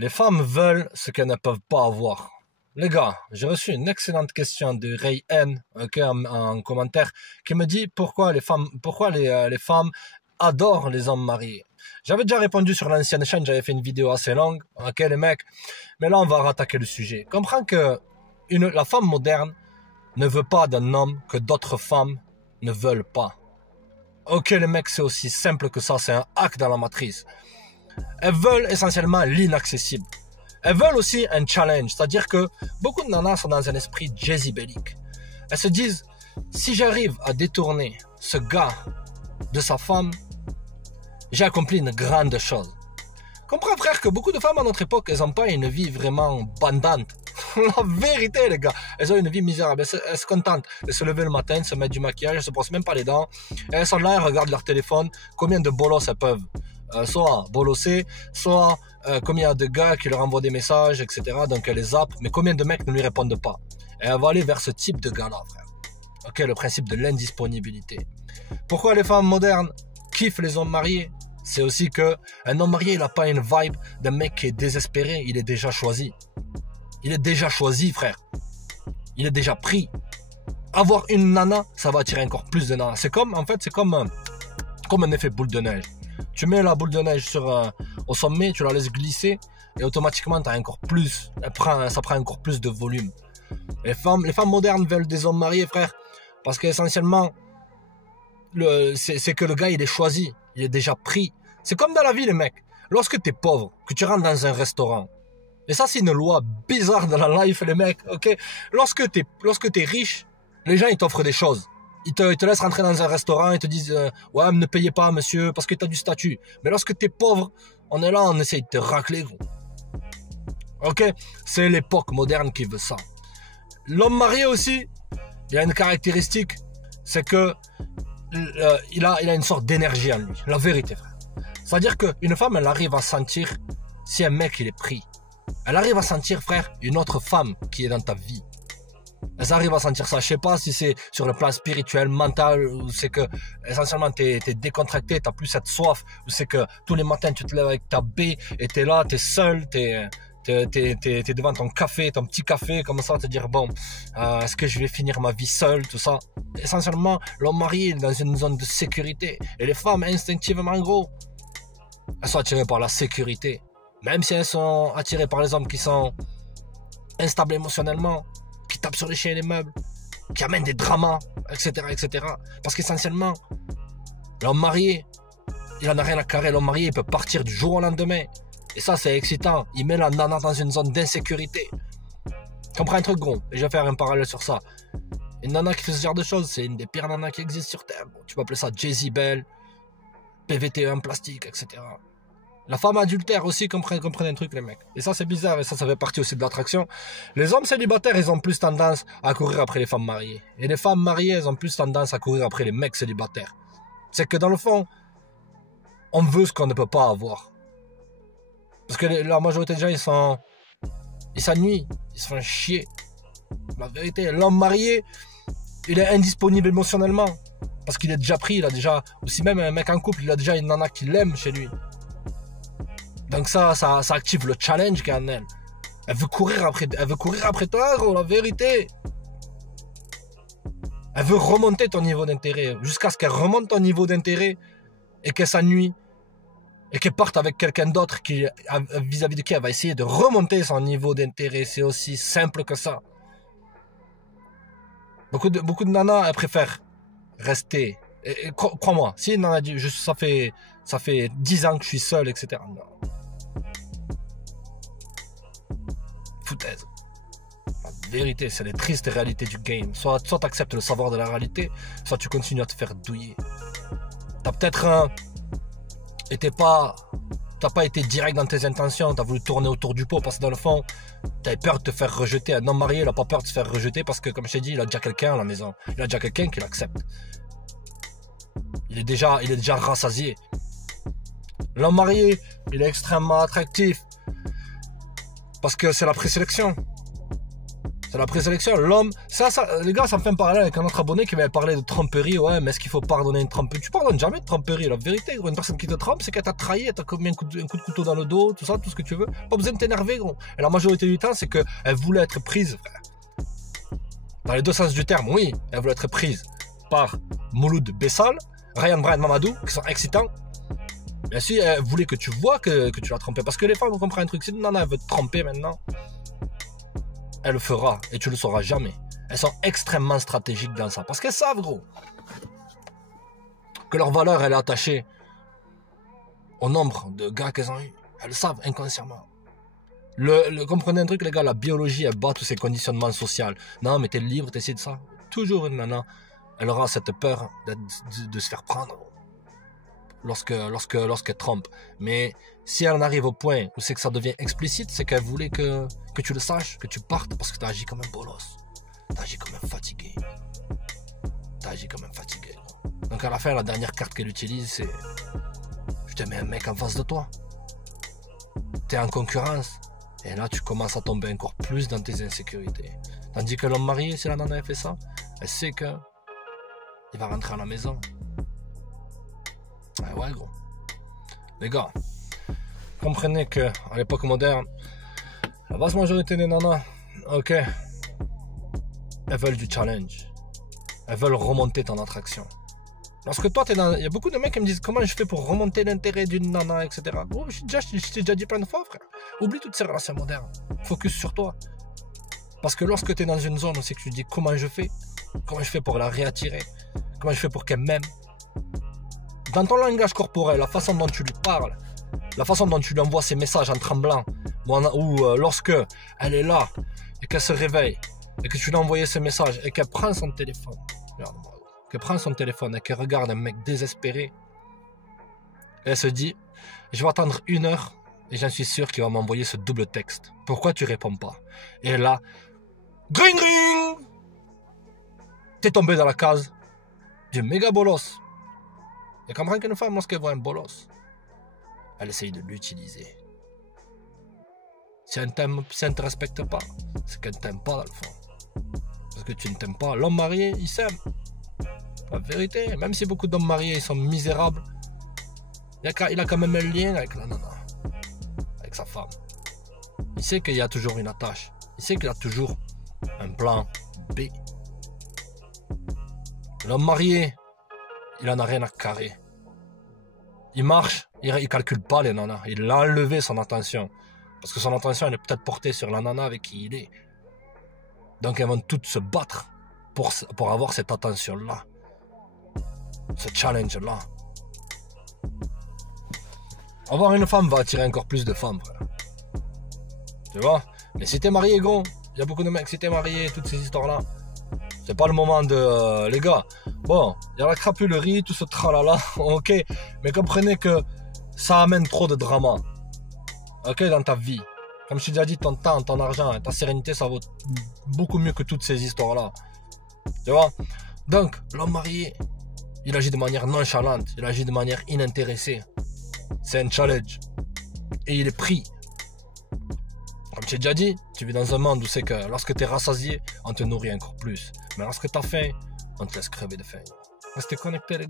Les femmes veulent ce qu'elles ne peuvent pas avoir. Les gars, j'ai reçu une excellente question de Ray N, en commentaire, qui me dit pourquoi les femmes adorent les hommes mariés. J'avais déjà répondu sur l'ancienne chaîne, j'avais fait une vidéo assez longue, ok les mecs, mais là on va rattaquer le sujet. Comprends que la femme moderne ne veut pas d'un homme que d'autres femmes ne veulent pas. Ok les mecs, c'est aussi simple que ça, c'est un hack dans la matrice. Elles veulent essentiellement l'inaccessible. Elles veulent aussi un challenge, c'est-à-dire que beaucoup de nanas sont dans un esprit jezebélique. Elles se disent, si j'arrive à détourner ce gars de sa femme, j'ai accompli une grande chose. Comprends frère que beaucoup de femmes à notre époque, elles n'ont pas une vie vraiment bandante. La vérité les gars, elles ont une vie misérable, elles se contentent de se lever le matin, de se mettre du maquillage, elles se brossent même pas les dents, et elles sont là, elles regardent leur téléphone, combien de bolos elles peuvent soit bolosser, soit combien de gars qui leur envoient des messages, etc. Donc elle les zappe, mais combien de mecs ne lui répondent pas. Et elle va aller vers ce type de gars-là, frère. Ok, le principe de l'indisponibilité. Pourquoi les femmes modernes kiffent les hommes mariés? C'est aussi que un homme marié, il n'a pas une vibe d'un mec qui est désespéré, il est déjà choisi. Il est déjà choisi, frère. Il est déjà pris. Avoir une nana, ça va attirer encore plus de nanas. C'est comme, en fait, c'est comme un effet boule de neige. Tu mets la boule de neige au sommet, tu la laisses glisser et automatiquement t'as encore plus, ça prend encore plus de volume. Les femmes modernes veulent des hommes mariés, frère, parce qu'essentiellement, c'est que le gars il est choisi, il est déjà pris. C'est comme dans la vie les mecs, lorsque t'es pauvre, que tu rentres dans un restaurant, et ça c'est une loi bizarre dans la life les mecs, ok. Lorsque t'es riche, les gens ils t'offrent des choses. Ils te laissent rentrer dans un restaurant et te disent ouais, ne payez pas monsieur parce que tu as du statut. Mais lorsque tu es pauvre, on est là, on essaye de te racler, gros. Ok, c'est l'époque moderne qui veut ça. L'homme marié aussi, il a une caractéristique, c'est que il a une sorte d'énergie en lui. La vérité, frère. C'est-à-dire qu'une femme, elle arrive à sentir si un mec il est pris. Elle arrive à sentir, frère, une autre femme qui est dans ta vie. Elles arrivent à sentir ça. Je sais pas si c'est sur le plan spirituel, mental, ou c'est que essentiellement t'es décontracté, t'as plus cette soif, ou c'est que tous les matins tu te lèves avec ta baie et t'es là, t'es seul, t'es devant ton café, ton petit café, comme ça, te dire bon, est-ce que je vais finir ma vie seul, tout ça. Essentiellement, l'homme marié est dans une zone de sécurité et les femmes instinctivement, gros, elles sont attirées par la sécurité, même si elles sont attirées par les hommes qui sont instables émotionnellement, qui tapent sur les chiens et les meubles, qui amènent des dramas, etc., etc. Parce qu'essentiellement, l'homme marié, il en a rien à carrer. L'homme marié, il peut partir du jour au lendemain. Et ça, c'est excitant. Il met la nana dans une zone d'insécurité. Comprends un truc, gros. Et je vais faire un parallèle sur ça. Une nana qui fait ce genre de choses, c'est une des pires nanas qui existent sur Terre. Bon, tu peux appeler ça Jezebel, PVT en plastique, etc. La femme adultère aussi, comprenez un truc les mecs. Et ça c'est bizarre, et ça fait partie aussi de l'attraction. Les hommes célibataires, ils ont plus tendance à courir après les femmes mariées. Et les femmes mariées, elles ont plus tendance à courir après les mecs célibataires. C'est que dans le fond, on veut ce qu'on ne peut pas avoir. Parce que la majorité des gens, ils s'ennuient, ils se font chier. La vérité, l'homme marié, il est indisponible émotionnellement. Parce qu'il est déjà pris, il a déjà... Aussi même un mec en couple, il a déjà une nana qui l'aime chez lui. Donc ça active le challenge qu'elle a en elle. Elle veut courir après toi, gros, la vérité. Elle veut remonter ton niveau d'intérêt. Jusqu'à ce qu'elle remonte ton niveau d'intérêt et qu'elle s'ennuie. Et qu'elle parte avec quelqu'un d'autre vis-à-vis de qui elle va essayer de remonter son niveau d'intérêt. C'est aussi simple que ça. Beaucoup de nanas, elles préfèrent rester. Et crois-moi, si une nana dit, ça fait 10 ans que je suis seul, etc. Non. Foutaise. La vérité, c'est les tristes réalités du game. Soit tu acceptes le savoir de la réalité, soit tu continues à te faire douiller. T'as peut-être t'as pas été direct dans tes intentions, t'as voulu tourner autour du pot parce que dans le fond, t'avais peur de te faire rejeter. Un homme marié, il a pas peur de se faire rejeter parce que, comme je t'ai dit, il a déjà quelqu'un à la maison. Il a déjà quelqu'un qui l'accepte. Il est déjà rassasié. L'homme marié, il est extrêmement attractif. Parce que c'est la présélection. C'est la présélection. L'homme, ça, les gars, ça me fait un parallèle avec un autre abonné qui m'avait parlé de tromperie. Ouais, mais est-ce qu'il faut pardonner une tromperie? Tu pardonnes jamais de tromperie. La vérité, gros, une personne qui te trompe, c'est qu'elle t'a trahi, elle t'a commis un coup de couteau dans le dos, tout ça, tout ce que tu veux. Pas besoin de t'énerver, gros. Et la majorité du temps, c'est qu'elle voulait être prise, frère. Dans les deux sens du terme, oui, elle voulait être prise par Mouloud Bessal, Ryan Brian Mamadou, qui sont excitants. Bien sûr, elle voulait que tu vois que tu l'as trompé. Parce que les femmes, vous comprenez un truc, si une nana veut te tromper maintenant, elle le fera et tu le sauras jamais. Elles sont extrêmement stratégiques dans ça. Parce qu'elles savent, gros, que leur valeur, elle est attachée au nombre de gars qu'elles ont eu. Elles le savent inconsciemment. Comprenez un truc, les gars, la biologie, elle bat tous ces conditionnements sociaux. Non, mais t'es libre, t'essaies de ça. Toujours une nana, elle aura cette peur de se faire prendre lorsqu'elle trompe. Mais si elle en arrive au point où c'est que ça devient explicite, c'est qu'elle voulait que tu le saches, que tu partes, parce que t'as agi comme un bolos. T'as agi comme un fatigué. Donc à la fin, la dernière carte qu'elle utilise, c'est: je te mets un mec en face de toi. T'es en concurrence. Et là, tu commences à tomber encore plus dans tes insécurités. Tandis que l'homme marié, si la nana a fait ça, elle sait que il va rentrer à la maison. Ouais, gros. Les gars, comprenez que à l'époque moderne, la vaste majorité des nanas, ok, elles veulent du challenge. Elles veulent remonter ton attraction. Lorsque toi, il y a beaucoup de mecs qui me disent: comment je fais pour remonter l'intérêt d'une nana, etc. Oh, je t'ai déjà dit plein de fois, frère. Oublie toutes ces relations modernes. Focus sur toi. Parce que lorsque tu es dans une zone où c'est que tu te dis: comment je fais pour la réattirer, comment je fais pour qu'elle m'aime, dans ton langage corporel, la façon dont tu lui parles, la façon dont tu lui envoies ces messages en tremblant, ou lorsque elle est là et qu'elle se réveille et que tu lui as envoyé ce message et qu'elle prend son téléphone, regarde-moi, qu'elle prend son téléphone et qu'elle regarde un mec désespéré, elle se dit: je vais attendre 1 heure et j'en suis sûr qu'il va m'envoyer ce double texte. Pourquoi tu réponds pas? Et là, gring gring, t'es tombé dans la case du méga bolos. Et comprends qu'une femme, lorsqu'elle voit un bolos, elle essaye de l'utiliser. Si elle ne te respecte pas, c'est qu'elle ne t'aime pas dans le fond. Parce que tu ne t'aimes pas. L'homme marié, il s'aime. La vérité, même si beaucoup d'hommes mariés ils sont misérables, il a quand même un lien avec la nana, avec sa femme. Il sait qu'il y a toujours une attache. Il sait qu'il y a toujours un plan B. L'homme marié, il en a rien à carrer. Il marche, il calcule pas les nanas. Il a enlevé son attention. Parce que son attention, elle est peut-être portée sur la nana avec qui il est. Donc elles vont toutes se battre pour avoir cette attention-là. Ce challenge-là. Avoir une femme va attirer encore plus de femmes, frère. Tu vois? Mais si t'es marié, gros, il y a beaucoup de mecs, si t'es marié, toutes ces histoires-là, c'est pas le moment de... les gars, bon, il y a la crapulerie, tout ce tralala, ok, mais comprenez que ça amène trop de drama, ok, dans ta vie. Comme je t'ai déjà dit, ton temps, ton argent, ta sérénité, ça vaut beaucoup mieux que toutes ces histoires-là. Tu vois? Donc, l'homme marié, il agit de manière nonchalante, il agit de manière inintéressée. C'est un challenge. Et il est pris. Comme je t'ai déjà dit, tu vis dans un monde où c'est que lorsque tu es rassasié, on te nourrit encore plus. Mais lorsque tu as faim, on te laisse crever de faim. Restez connectés, les gars.